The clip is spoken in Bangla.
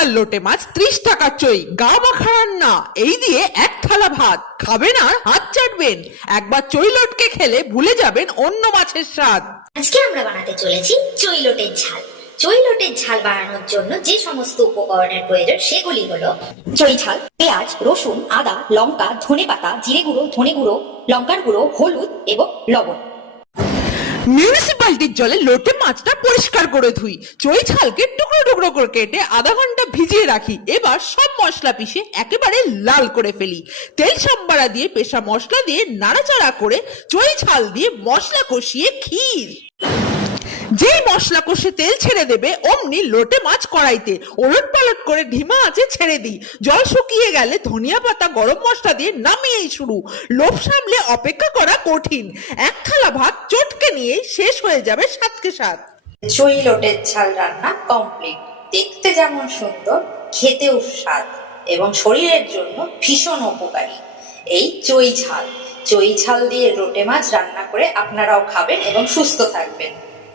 টাকার লোটে মাছ, 30 টাকার চই, গা মাখা রান্না, এই দিয়ে এক থালা ভাত খাবেন আর হাত চাটবেন। একবার চই লটকে খেলে ভুলে যাবেন অন্য মাছের স্বাদ। আজকে আমরা বানাতে চলেছি চইলটের ঝাল। চইলটের ঝাল বানানোর জন্য যে সমস্ত উপকরণের প্রয়োজন সেগুলি হলো চই ঝাল, পেঁয়াজ, রসুন, আদা, লঙ্কা, ধনেপাতা, জিরে গুঁড়ো, ধনে গুঁড়ো, লঙ্কার গুঁড়ো, হলুদ এবং লবণ। মিউনিসিপালিটির জলে লোটে মাছটা পরিষ্কার করে ধুই, চই ঝালকে টুকরো টুকরো করে কেটে আধা ঘন্টা ভিজিয়ে রাখি। এবার সব মশলা পিষে একেবারে লাল করে ফেলি। তেল সম্বারা দিয়ে পেশা মশলা দিয়ে নাড়াচাড়া করে চই ঝাল দিয়ে মশলা কষিয়ে ক্ষীর। যেই মশলা কষে তেল ছেড়ে দেবে অমনি লোটে মাছ কড়াইতে ওলট পালট করে ধিমা আঁচে ছেড়ে দিই। জল শুকিয়ে গেলে ধনিয়া পাতা, গরম মশলা দিয়ে নামিয়েই শুরু। লোভ সামলে অপেক্ষা করা কঠিন। এক থালা ভাত চটকে নিয়ে শেষ হয়ে যাবে সাতকে সাত। চইলটের ঝাল রান্না কমপ্লিট। দেখতে যেমন সুন্দর, খেতেও স্বাদ এবং শরীরের জন্য ভীষণ উপকারী এই চই ঝাল দিয়ে লোটে মাছ রান্না করে আপনারাও খাবেন এবং সুস্থ থাকবেন।